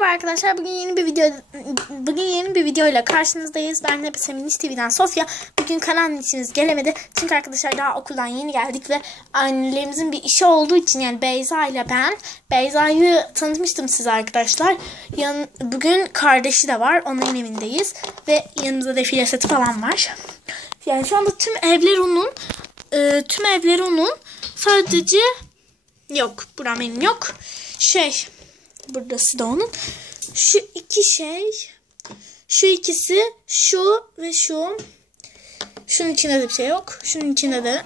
Merhaba arkadaşlar. Bugün yeni bir video bugün yeni bir videoyla karşınızdayız. Ben de Feminist TV'den Sofya. Bugün kanalın içiniz gelemedi. Çünkü arkadaşlar daha okuldan yeni geldik ve annelerimizin bir işi olduğu için yani Beyza ile ben Beyza'yı tanıtmıştım size arkadaşlar. Yan, bugün kardeşi de var. Onların evindeyiz ve yanımızda defile seti falan var. Yani şu anda tüm evler onun. E, tüm evler onun. Sadece yok. Buram benim yok. Şey Buradası da onun. Şu iki şey. Şu ikisi. Şu ve şu. Şunun içinde de bir şey yok. Şunun içinde de.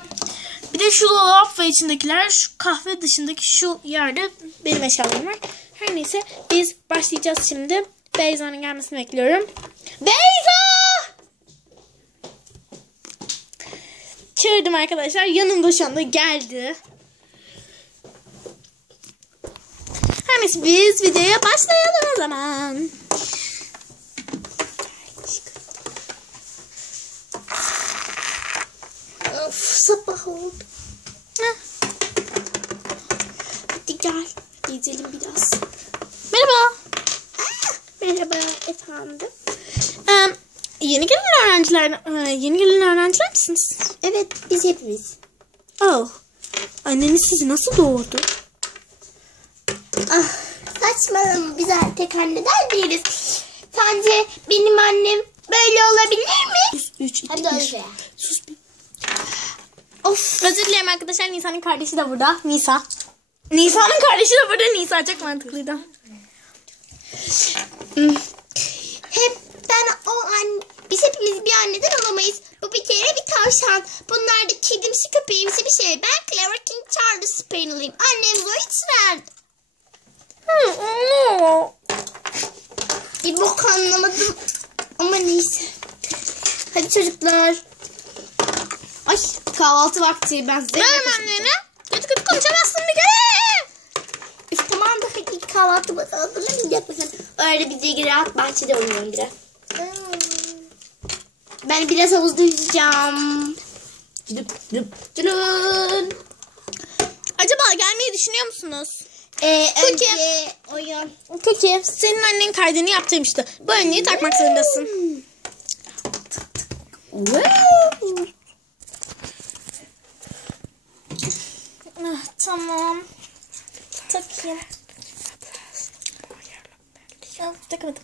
Bir de şu dolap ve içindekiler. Şu kahve dışındaki şu yerde benim eşyalarım var. Her neyse biz başlayacağız şimdi. Beyza'nın gelmesini bekliyorum. Beyza! Çağırdım arkadaşlar. Yanımda şu anda geldi. Neyse biz videoya başlayalım o zaman. Of sabah oldu. Heh. Hadi gel gezelim biraz. Merhaba. Merhaba efendim. Ee, yeni gelen öğrenciler, e, yeni gelen öğrenciler misiniz? Evet biz hepimiz. Oh. Anneniz sizi nasıl doğurdu? Ah saçmalama biz tek anneler değiliz. Sence benim annem böyle olabilir mi? Sus, üç, iki, Hadi bir. Sus bir. Of Özür dilerim arkadaşlar. Nisa'nın kardeşi de burada. Nisa. Nisa'nın kardeşi de burada. Nisa çok mantıklıydı. Hmm. hep ben o an biz hepimiz bir anneden olamayız. Bu bir kere bir tavşan. Bunlar da kedimsi köpeğimsi bir şey. Ben Clever King Charles Spaniel'ıyım. Annem Zoe Trent. Bir bok anlamadım. Ama neyse. Hadi çocuklar. Ay kahvaltı vakti. Ben size Ver annene. Kötü kötü konuşamazsın bir kere. Üf, tamam da ilk kahvaltı hazırlamayacak mısın? Öyle bir de rahat bahçede oynayalım biraz. Ben biraz havuzda yüzeceğim. Acaba gelmeyi düşünüyor musunuz? Ee, Peki. önce oyun. Peki senin annen kaydını yaptırmıştı. Bu önlüğü takmak zorundasın. Ah, tamam. Takayım. Ah, takamadım.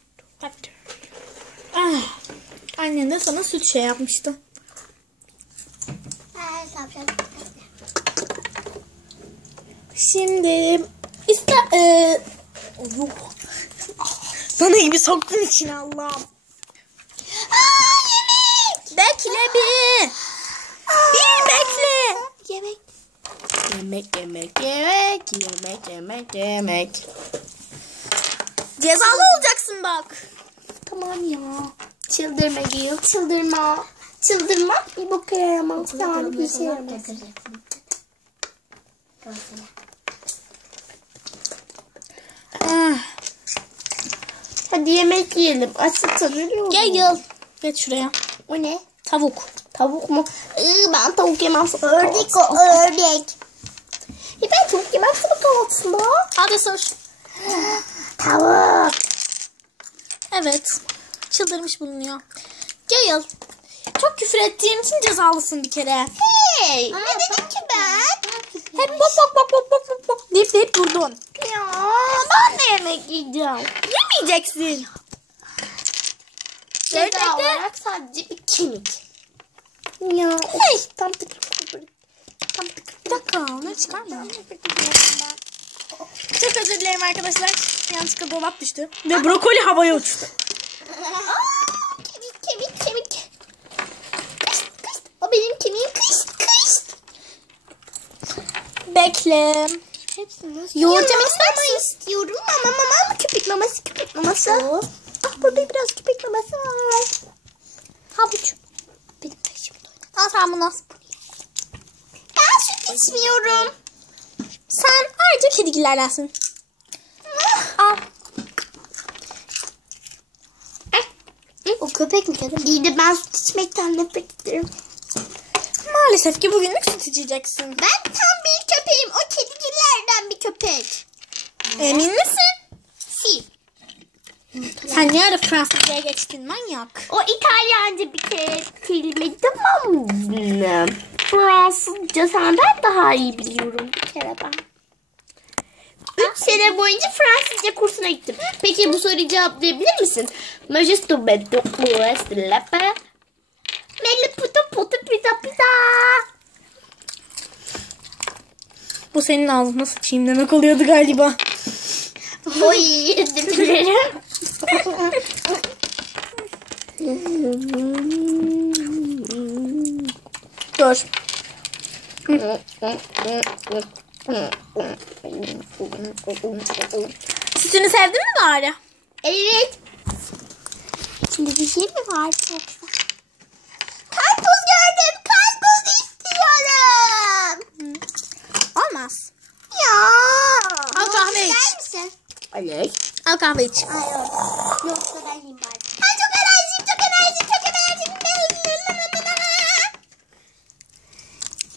Ah, annen de sana süt şey yapmıştı. Şimdi e, oh. Sana iyi bir soktun içine Allah'ım. Bekle bir. Bir bekle. Yemek. Yemek yemek yemek yemek yemek yemek. Cezalı olacaksın bak. Tamam ya. Çıldırma Gil. Çıldırma. Çıldırma bir boka yaramaz. Tamam bir şey yaramaz. Ah, Hadi yemek yiyelim. Açlık tanıyor Gel gel. Geç şuraya. O ne? Tavuk. Tavuk mu? Iı, ben tavuk yemem. Ördek o ördek. E ben tavuk yemem sana kahvaltısında. Hadi sor. Tavuk. Evet. Çıldırmış bulunuyor. Gel. Çok küfür ettiğin için cezalısın bir kere. Hey. Ne dedim ki ben? Hep bok bok bok bok bok bok deyip deyip durdun. Ya ben de yemek yiyeceğim. Yemeyeceksin. Ceza Gerçekten. olarak sadece bir kemik. Ya of, tam tıkır Tam tıkır Bir dakika onu çıkarma. Çok özür dilerim arkadaşlar. Yanlışlıkla dolap düştü. Ve brokoli havaya uçtu. Aa, kemik kemik kemik. Kışt kışt. O benim kemiğim kışt kışt. Bekle. Hepsini Yoğurt yemek mama istiyorum. Mama mama köpek maması köpek maması. Ah burada biraz köpek maması var. Havuç. Benim dolu. Al sen bunu. Ben süt içmiyorum. Sen ayrıca kedigillerdensin. Al. O köpek mi kedi? İyi de ben süt içmekten nefret ederim. Maalesef ki bugünlük süt içeceksin. Ben tam bir köpeğim. O kedigillerden bir köpek. Emin misin? Si. Sen niye ara Fransızca'ya geçtin manyak? O İtalyanca bir kere kelime tamam mı? Fransızca senden daha iyi biliyorum bir kere ben. Üç sene boyunca Fransızca kursuna gittim. Peki bu soruyu cevaplayabilir misin? Majesto betto ueste lepe. Mele puto puto pita pita. Bu senin ağzına sıçayım demek oluyordu galiba. Oy dilerim. Dur. Sütünü sevdin mi bari? Evet. Şimdi bir şey mi var yoksa? Karpuz gördüm. Karpuz istiyorum. Olmaz. Ya. Al kahve iç. Misin? Evet. Al kahve iç. Ay yok. Yoksa ben yiyeyim bari. Ay çok enerjim, çok enerjim, çok enerjim.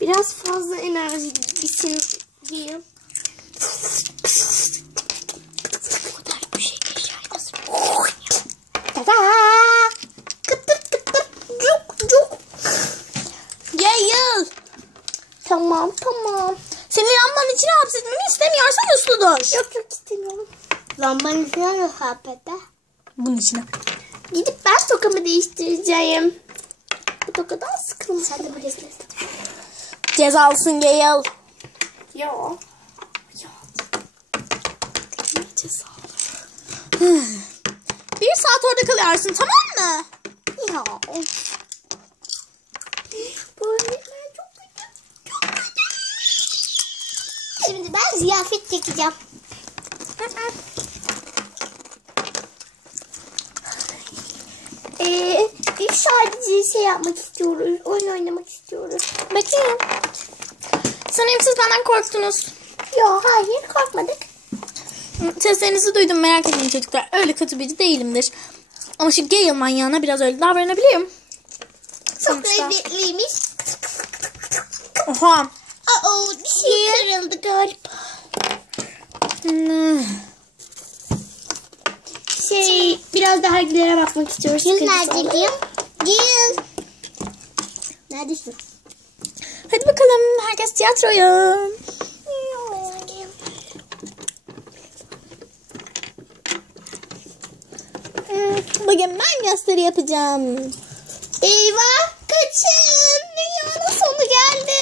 Biraz fazla enerji bitsin diye. Bu kadar bir şey eşyayı nasıl Tada! Kıtır kıtır cuk cuk. Yayıl. Tamam tamam. Seni lambanın içine hapsetmemi istemiyorsan uslu dur. Yok yok istemiyorum. Lambanın içine mi hapete? Bunun içine. Gidip ben tokamı değiştireceğim. Bu tokadan sıkıldım. Sen de böylesin. Cezalısın Yayıl. Ya. Ya. Ne ceza? Bir saat orada kalıyorsun tamam mı? Ya. Bu öğretmen çok kötü. Çok kötü. Şimdi ben ziyafet çekeceğim. Ee, biz sadece şey yapmak istiyoruz. Oyun oynamak istiyoruz. Bakayım. Sanırım siz benden korktunuz. Yok hayır korkmadık. Seslerinizi duydum merak etmeyin çocuklar. Öyle kötü biri değilimdir. Ama şu Gale manyağına biraz öyle davranabilirim. Çok lezzetliymiş. Oha. Aa, bir şey kırıldı galiba. Hmm. Şey, biraz daha gidere bakmak istiyoruz. Gil nerede Gil? Neredesin? Hadi bakalım herkes tiyatroya. Hmm, Bugün ben gösteri yapacağım. Eyvah, kaçın. Dünyanın sonu geldi.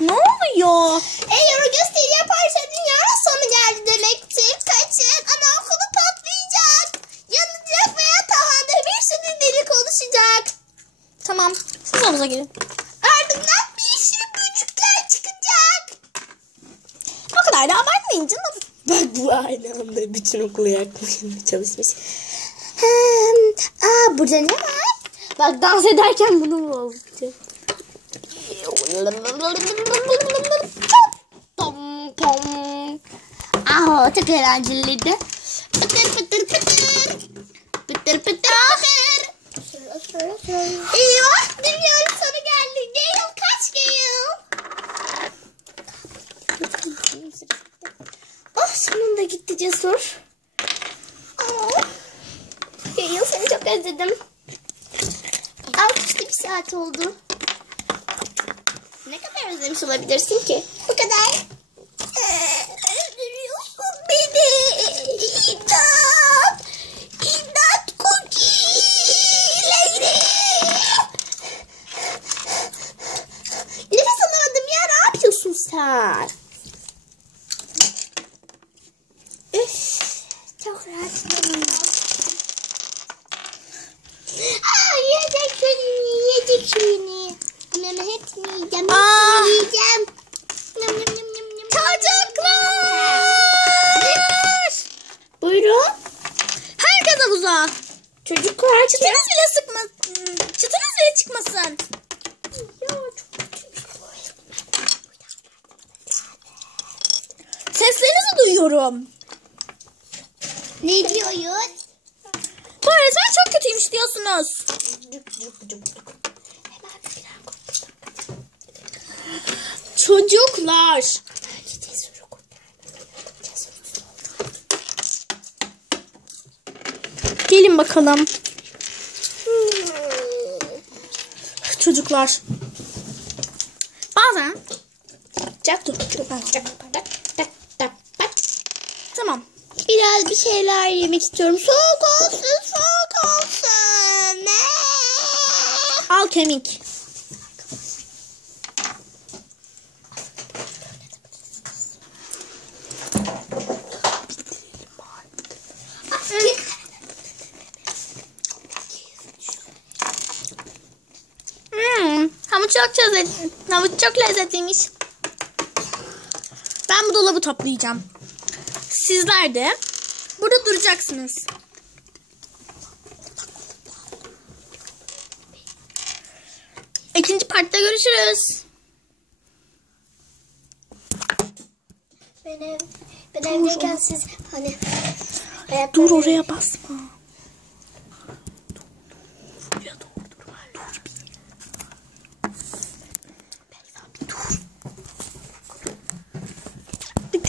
Ne oluyor? Eğer o gösteri yaparsa dünyanın sonu geldi demektir. Kaçın, anaokulu patlayacak. Yanacak veya tavanda bir sürü delik oluşacak. Tamam havuza girin. Ardından bir sürü küçükler çıkacak. O kadar da abartmayın canım. Bak bu aynı anda bütün okulu yakmaya çalışmış. Hmm, aa burada ne var? Bak dans ederken bunu mu olacak? Pom pom. Ah çok eğlenceliydi. Pıtır pıtır pıtır. Pıtır pıtır pıtır. Eyvah dünyanın sonu geldi. Gale kaç Gale. Oh sonunda gitti Cesur. Oh. Gale seni çok özledim. Alt üstü bir saat oldu. Ne kadar özlemiş olabilirsin ki? Bu kadar. Ee, Öldürüyorsun beni. İmdat. İmdat. Lady. Nefes alamadım ya. Ne yapıyorsun sen? Üf. Çok rahatladım. Aa, yiyecek beni, yiyecek beni. Ama hepsini yiyeceğim, Aa. hepsini yiyeceğim. Yum, yum, yum, yum, yum. Çocuklar! Buyurun. Herkes havuza. Çocuklar Çıtınız bile sıkma. Çıtınız bile çıkmasın. Ya. Seslerinizi duyuyorum. Ne diyorsun? Bu öğretmen çok kötüymüş diyorsunuz. Çocuklar. Bakalım. Çocuklar. Bazen tak, tak. Tamam. Biraz bir şeyler yemek istiyorum. Soğuk olsun, soğuk olsun. Al kemik. Hmm, havuç çok lezzetli. Havuç çok lezzetliymiş. Ben bu dolabı toplayacağım. Sizler de burada duracaksınız. İkinci partta görüşürüz. Ben, ev, ben evdeyken siz hani Dur oraya basma.